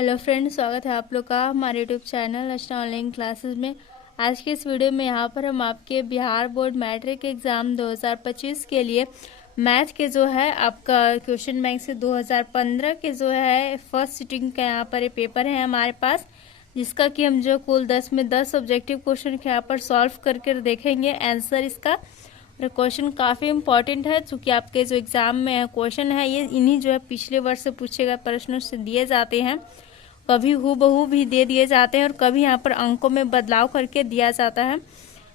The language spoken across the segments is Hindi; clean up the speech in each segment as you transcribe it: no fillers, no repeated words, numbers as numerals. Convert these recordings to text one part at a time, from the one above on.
हेलो फ्रेंड्स, स्वागत है आप लोग का हमारे यूट्यूब चैनल अर्चना ऑनलाइन क्लासेस में। आज के इस वीडियो में यहाँ पर हम आपके बिहार बोर्ड मैट्रिक एग्ज़ाम 2025 के लिए मैथ के जो है आपका क्वेश्चन बैंक से 2015 के जो है फर्स्ट सिटिंग का यहाँ पर ये पेपर है हमारे पास, जिसका कि हम जो कुल 10 में 10 ऑब्जेक्टिव क्वेश्चन के यहाँ पर सॉल्व करके देखेंगे आंसर इसका। और क्वेश्चन काफ़ी इंपॉर्टेंट है, चूँकि आपके जो एग्ज़ाम में क्वेश्चन है ये इन्हीं जो है पिछले वर्ष से पूछे गए प्रश्नों से दिए जाते हैं। कभी हूबहू भी दे दिए जाते हैं और कभी यहाँ पर अंकों में बदलाव करके दिया जाता है।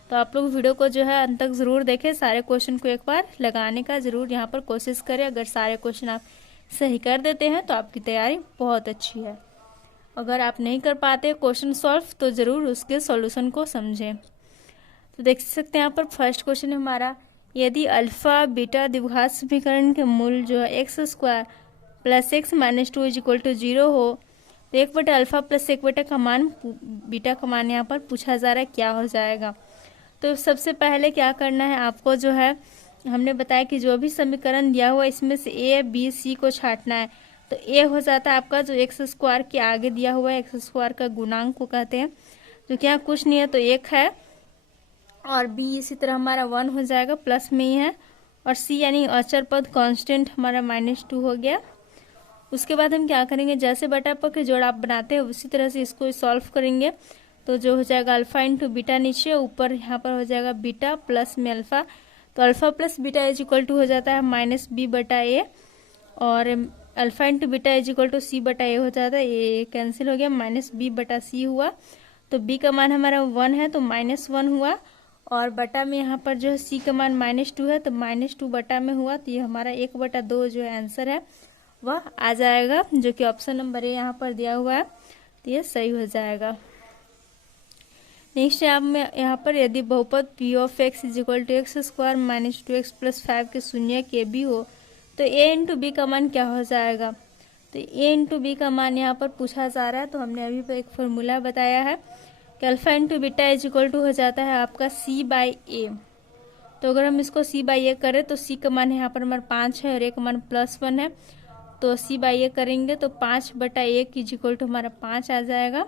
तो आप लोग वीडियो को जो है अंत तक ज़रूर देखें, सारे क्वेश्चन को एक बार लगाने का ज़रूर यहाँ पर कोशिश करें। अगर सारे क्वेश्चन आप सही कर देते हैं तो आपकी तैयारी बहुत अच्छी है। अगर आप नहीं कर पाते क्वेश्चन सॉल्व तो ज़रूर उसके सॉल्यूशन को समझें। तो देख सकते हैं यहाँ पर फर्स्ट क्वेश्चन है हमारा, यदि अल्फा बीटा द्विघात समीकरण के मूल जो है x square plus x minus 2 is equal to 0 हो तो 1/अल्फा प्लस 1/, का मान बीटा का मान यहाँ पर पूछा जा रहा है, क्या हो जाएगा। तो सबसे पहले क्या करना है आपको, जो है हमने बताया कि जो भी समीकरण दिया हुआ इसमें से ए बी सी को छांटना है। तो ए हो जाता है आपका जो एक्स स्क्वायर के आगे दिया हुआ है, एक्स स्क्वायर का गुणांक को कहते हैं, जो कि यहाँ कुछ नहीं है तो 1 है। और बी इसी तरह हमारा 1 हो जाएगा, प्लस में ही है। और सी यानी अचर पद कांस्टेंट हमारा -2 हो गया। उसके बाद हम क्या करेंगे, जैसे बटा पर के जोड़ आप बनाते हैं उसी तरह से इसको सॉल्व करेंगे। तो जो हो जाएगा अल्फा इंटू बीटा नीचे, ऊपर यहाँ पर हो जाएगा बीटा प्लस में अल्फा। तो alpha plus beta is equal to हो जाता है -b/a, और alpha into beta is equal to c/a हो जाता है। ये कैंसिल हो गया, -b/c हुआ। तो b का मान हमारा 1 है तो -1 हुआ, और बटा में यहाँ पर जो है c का मान -2 है तो -2 बटा में हुआ। तो ये हमारा 1/2 जो है आंसर है वह आ जाएगा, जो कि ऑप्शन नंबर ए यहाँ पर दिया हुआ है, तो ये सही हो जाएगा। नेक्स्ट है आप में यहाँ पर, यदि बहुपद p of x is equal to x square minus 2x plus 5 के शून्य के भी हो तो a इंटू बी का मान क्या हो जाएगा। तो a इंटू बी का मान यहाँ पर पूछा जा रहा है। तो हमने अभी एक फॉर्मूला बताया है कि alpha into beta is equal to हो जाता है आपका c/a। तो अगर हम इसको c/a करें तो c का मान यहाँ पर हमारा 5 है और a का मान +1 है। तो c/a करेंगे तो 5/1 इज इक्वल टू हमारा 5 आ जाएगा।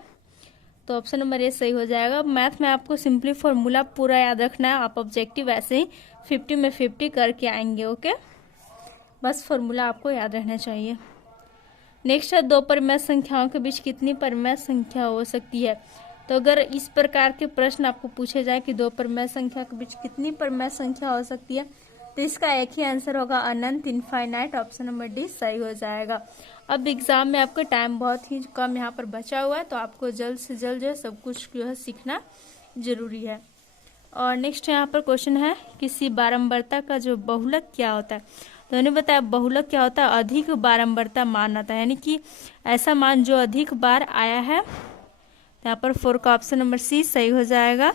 तो ऑप्शन नंबर ए सही हो जाएगा। मैथ में आपको सिंपली फॉर्मूला पूरा याद रखना है, आप ऑब्जेक्टिव ऐसे ही 50 में 50 करके आएंगे। ओके, बस फॉर्मूला आपको याद रहना चाहिए। नेक्स्ट है, दो परिमेय संख्याओं के बीच कितनी परिमेय संख्या हो सकती है। तो अगर इस प्रकार के प्रश्न आपको पूछे जाए कि दो परिमेय संख्या के बीच कितनी परिमेय संख्या हो सकती है, तो इसका एक ही आंसर होगा अनंत, इनफाइनाइट। ऑप्शन नंबर डी सही हो जाएगा। अब एग्जाम में आपका टाइम बहुत ही कम यहाँ पर बचा हुआ है, तो आपको जल्द से जल्द जो है सब कुछ जो है सीखना जरूरी है। और नेक्स्ट यहाँ पर क्वेश्चन है, किसी बारंबारता का जो बहुलक क्या होता है। तो उन्होंने बताया बहुलक क्या होता है, अधिक बारंबारता मान आता है, यानी कि ऐसा मान जो अधिक बार आया है। तो यहाँ पर 4 का ऑप्शन नंबर सी सही हो जाएगा।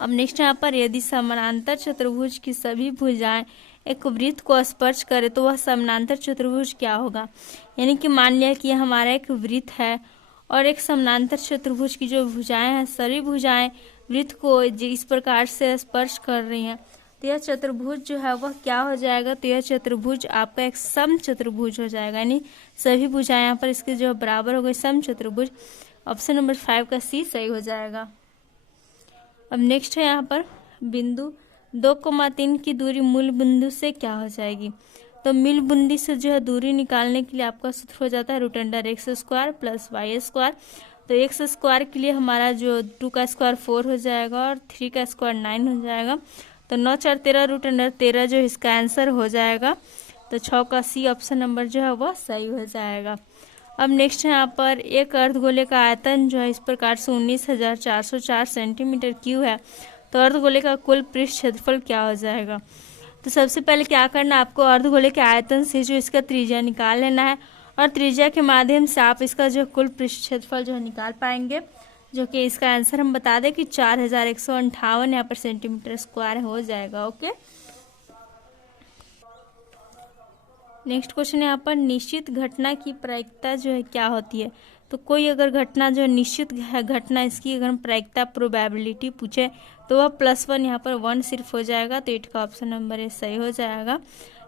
अब नेक्स्ट यहाँ पर, यदि समानांतर चतुर्भुज की सभी भुजाएं एक वृत्त को स्पर्श करे तो वह समानांतर चतुर्भुज क्या होगा। यानी कि मान लिया कि हमारा एक वृत्त है और एक समानांतर चतुर्भुज की जो भुजाएं हैं, सभी भुजाएं वृत्त को इस प्रकार से स्पर्श कर रही हैं, तो यह चतुर्भुज जो है वह क्या हो जाएगा। तो यह चतुर्भुज आपका एक सम चतुर्भुज हो जाएगा, यानी सभी भुजाएं यहाँ पर इसके जो बराबर हो गई, सम चतुर्भुज। ऑप्शन नंबर 5 का सी सही हो जाएगा। अब नेक्स्ट है यहाँ पर, बिंदु 2,3 की दूरी मूल बिंदु से क्या हो जाएगी। तो मूल बिंदु से जो है दूरी निकालने के लिए आपका सूत्र हो जाता है √x² प्लस y²। तो एक्स स्क्वायर के लिए हमारा जो 2 का स्क्वायर 4 हो जाएगा और 3 का स्क्वायर 9 हो जाएगा। तो 9 4 13 √13 जो इसका आंसर हो जाएगा। तो 6 का सी ऑप्शन नंबर जो है वह सही हो जाएगा। अब नेक्स्ट है यहाँ पर, एक अर्धगोले का आयतन जो है इस प्रकार से 19,404 सेंटीमीटर क्यूब है, तो अर्धगोले का कुल पृष्ठ क्षेत्रफल क्या हो जाएगा। तो सबसे पहले क्या करना है आपको, अर्धगोले के आयतन से जो इसका त्रिज्या निकाल लेना है, और त्रिज्या के माध्यम से आप इसका जो कुल पृष्ठ क्षेत्रफल जो है निकाल पाएंगे, जो कि इसका आंसर हम बता दें कि 4158 यहाँ पर सेंटीमीटर स्क्वायर हो जाएगा। ओके, नेक्स्ट क्वेश्चन यहाँ पर, निश्चित घटना की प्रायिकता जो है क्या होती है। तो कोई अगर घटना जो निश्चित है घटना, इसकी अगर हम प्रायिकता प्रोबेबिलिटी पूछे तो वह +1 यहाँ पर 1 सिर्फ हो जाएगा। तो 8 का ऑप्शन नंबर ए सही हो जाएगा।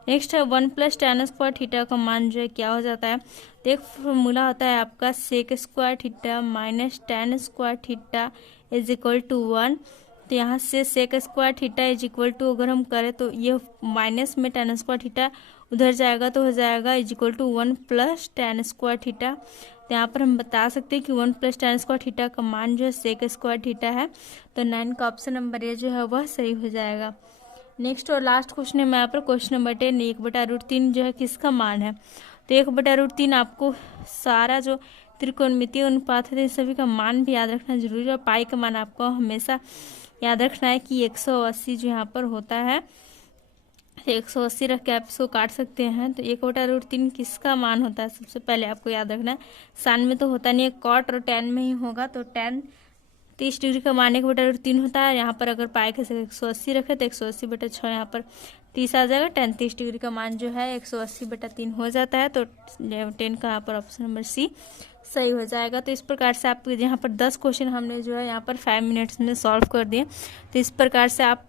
नेक्स्ट है 1 + tan स्क्वायर थीटा का मान जो है क्या हो जाता है। तो एक फॉर्मूला होता है आपका sec square theta minus tan square theta is equal to 1। तो यहाँ से sec square theta is equal to अगर हम करें तो ये माइनस में tan स्क्वायर थीटा उधर जाएगा तो हो जाएगा is equal to 1 + tan square theta. तो यहाँ पर हम बता सकते हैं कि 1 + tan स्क्वायर थीटा का मान जो है सेक स्क्वायर थीटा है। तो 9 का ऑप्शन नंबर ए जो है वह सही हो जाएगा। नेक्स्ट और लास्ट क्वेश्चन है मैं यहाँ पर क्वेश्चन नंबर 10, 1/√3 जो है किसका मान है। तो 1/√3 आपको सारा जो त्रिकोणमितीय अनुपात है सभी का मान भी याद रखना जरूरी है। और पाई का मान आपको हमेशा याद रखना है कि 180 जो यहाँ पर होता है। 180 रख के आप इसको काट सकते हैं। तो 1/√3 किसका मान होता है सबसे पहले आपको याद रखना है। साइन में तो होता नहीं है, कॉट और tan में ही होगा। तो tan 30 डिग्री का मान 1/√3 होता है। यहाँ पर अगर पाई के 180 रखे तो 180/6 यहाँ पर 30 आ जाएगा। tan 30 डिग्री का मान जो है 180/3 हो जाता है। तो 10 का यहाँ पर ऑप्शन नंबर सी सही हो जाएगा। तो इस प्रकार से आप यहाँ पर 10 क्वेश्चन हमने जो है यहाँ पर 5 मिनट्स में सॉल्व कर दिए। तो इस प्रकार से आप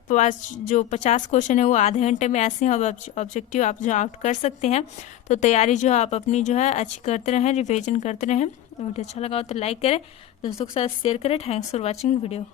जो 50 क्वेश्चन है वो आधे घंटे में ऐसे ही ऑब्जेक्टिव आप जो आउट कर सकते हैं। तो तैयारी जो आप अपनी जो है अच्छी करते रहें, रिविजन करते रहें। वीडियो अच्छा लगा हो तो लाइक करें, दोस्तों के साथ शेयर करें। Thanks for watching video.